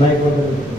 Mic বন্ধ করে দিন।